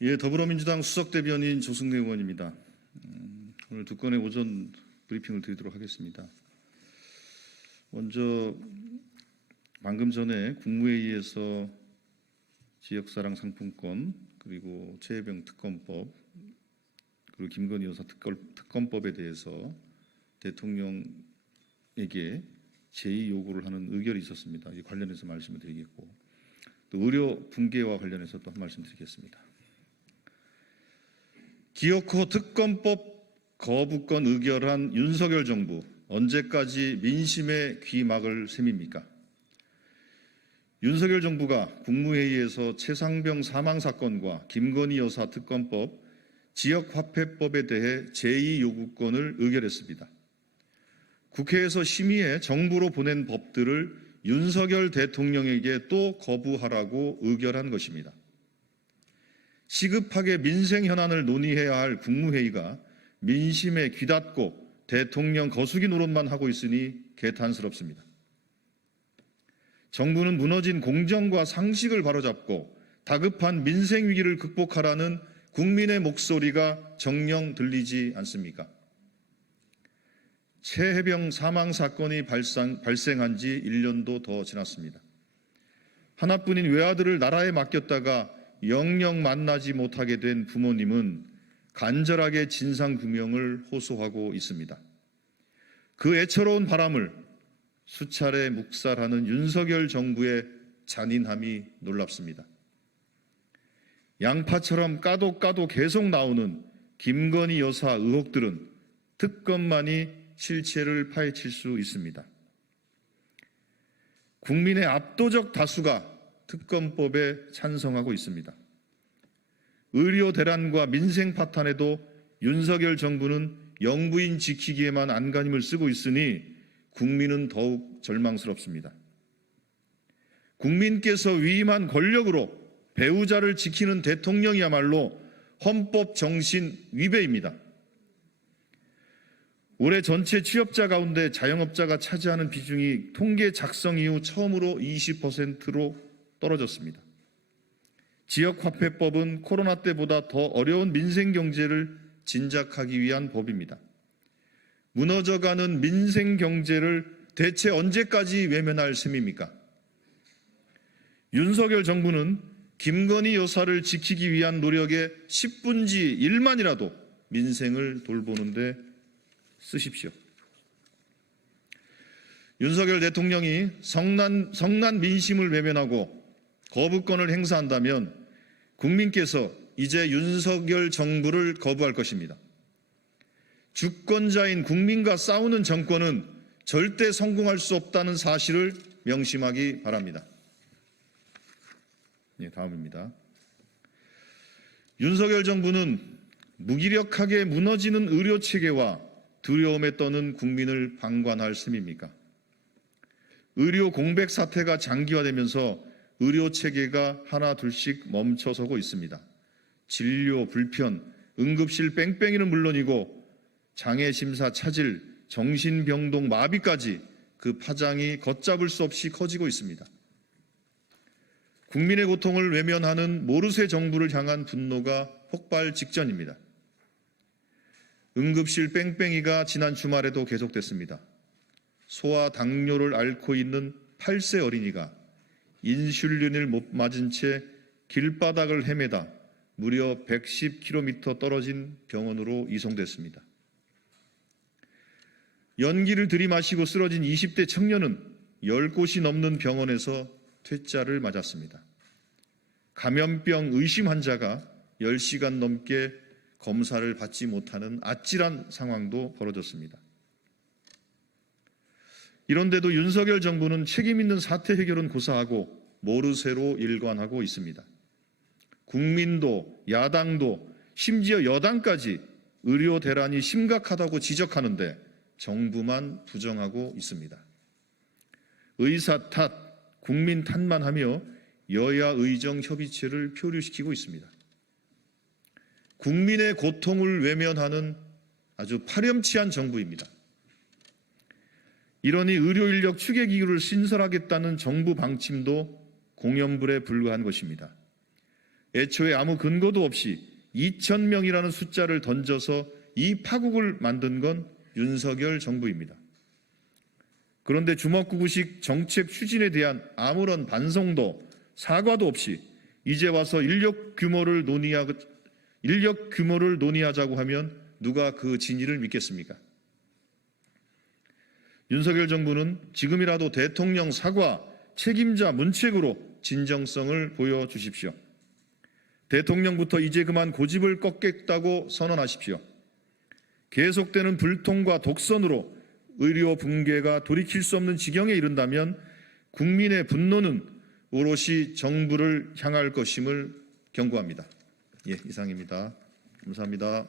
예, 더불어민주당 수석대변인 조승래 의원입니다. 오늘 두 건의 오전 브리핑을 드리도록 하겠습니다. 먼저 방금 전에 국무회의에서 지역사랑 상품권 그리고 최혜병 특검법 그리고 김건희 여사 특검법에 대해서 대통령에게 제의 요구를 하는 의결이 있었습니다. 이 관련해서 말씀을 드리겠고 또 의료 붕괴와 관련해서 또 한 말씀 드리겠습니다. 기어코 특검법 거부권 의결한 윤석열 정부 언제까지 민심의 귀 막을 셈입니까? 윤석열 정부가 국무회의에서 최상병 사망 사건과 김건희 여사 특검법, 지역화폐법에 대해 제의 요구권을 의결했습니다. 국회에서 심의해 정부로 보낸 법들을 윤석열 대통령에게 또 거부하라고 의결한 것입니다. 시급하게 민생 현안을 논의해야 할 국무회의가 민심에 귀닫고 대통령 거수기 노릇만 하고 있으니 개탄스럽습니다. 정부는 무너진 공정과 상식을 바로잡고 다급한 민생 위기를 극복하라는 국민의 목소리가 정녕 들리지 않습니까? 최혜병 사망 사건이 발생한 지 1년도 더 지났습니다. 하나뿐인 외아들을 나라에 맡겼다가 영영 만나지 못하게 된 부모님은 간절하게 진상규명을 호소하고 있습니다. 그 애처로운 바람을 수차례 묵살하는 윤석열 정부의 잔인함이 놀랍습니다. 양파처럼 까도 계속 나오는 김건희 여사 의혹들은 특검만이 실체를 파헤칠 수 있습니다. 국민의 압도적 다수가 특검법에 찬성하고 있습니다. 의료 대란과 민생 파탄에도 윤석열 정부는 영부인 지키기에만 안간힘을 쓰고 있으니 국민은 더욱 절망스럽습니다. 국민께서 위임한 권력으로 배우자를 지키는 대통령이야말로 헌법 정신 위배입니다. 올해 전체 취업자 가운데 자영업자가 차지하는 비중이 통계 작성 이후 처음으로 20%로 떨어졌습니다. 지역화폐법은 코로나 때보다 더 어려운 민생 경제를 진작하기 위한 법입니다. 무너져가는 민생 경제를 대체 언제까지 외면할 셈입니까? 윤석열 정부는 김건희 여사를 지키기 위한 노력에 10분지 1만이라도 민생을 돌보는데 쓰십시오. 윤석열 대통령이 성난 민심을 외면하고 거부권을 행사한다면 국민께서 이제 윤석열 정부를 거부할 것입니다. 주권자인 국민과 싸우는 정권은 절대 성공할 수 없다는 사실을 명심하기 바랍니다. 다음입니다. 윤석열 정부는 무기력하게 무너지는 의료체계와 두려움에 떠는 국민을 방관할 셈입니까? 의료 공백 사태가 장기화되면서 의료체계가 하나 둘씩 멈춰서고 있습니다. 진료 불편, 응급실 뺑뺑이는 물론이고 장애심사 차질, 정신병동 마비까지 그 파장이 걷잡을 수 없이 커지고 있습니다. 국민의 고통을 외면하는 모르쇠 정부를 향한 분노가 폭발 직전입니다. 응급실 뺑뺑이가 지난 주말에도 계속됐습니다. 소아 당뇨를 앓고 있는 8세 어린이가 인슐린을 못 맞은 채 길바닥을 헤매다 무려 110km 떨어진 병원으로 이송됐습니다. 연기를 들이마시고 쓰러진 20대 청년은 10곳이 넘는 병원에서 퇴짜를 맞았습니다. 감염병 의심 환자가 10시간 넘게 검사를 받지 못하는 아찔한 상황도 벌어졌습니다. 이런데도 윤석열 정부는 책임 있는 사태 해결은 고사하고 모르쇠로 일관하고 있습니다. 국민도 야당도 심지어 여당까지 의료 대란이 심각하다고 지적하는데 정부만 부정하고 있습니다. 의사 탓, 국민 탓만 하며 여야 의정 협의체를 표류시키고 있습니다. 국민의 고통을 외면하는 아주 파렴치한 정부입니다. 이러니 의료 인력 추계 기구를 신설하겠다는 정부 방침도 공연불에 불과한 것입니다. 애초에 아무 근거도 없이 2,000명이라는 숫자를 던져서 이 파국을 만든 건 윤석열 정부입니다. 그런데 주먹구구식 정책 추진에 대한 아무런 반성도 사과도 없이 이제 와서 인력 규모를 논의하자고 하면 누가 그 진위를 믿겠습니까? 윤석열 정부는 지금이라도 대통령 사과, 책임자 문책으로 진정성을 보여주십시오. 대통령부터 이제 그만 고집을 꺾겠다고 선언하십시오. 계속되는 불통과 독선으로 의료 붕괴가 돌이킬 수 없는 지경에 이른다면 국민의 분노는 오롯이 정부를 향할 것임을 경고합니다. 이상입니다. 감사합니다.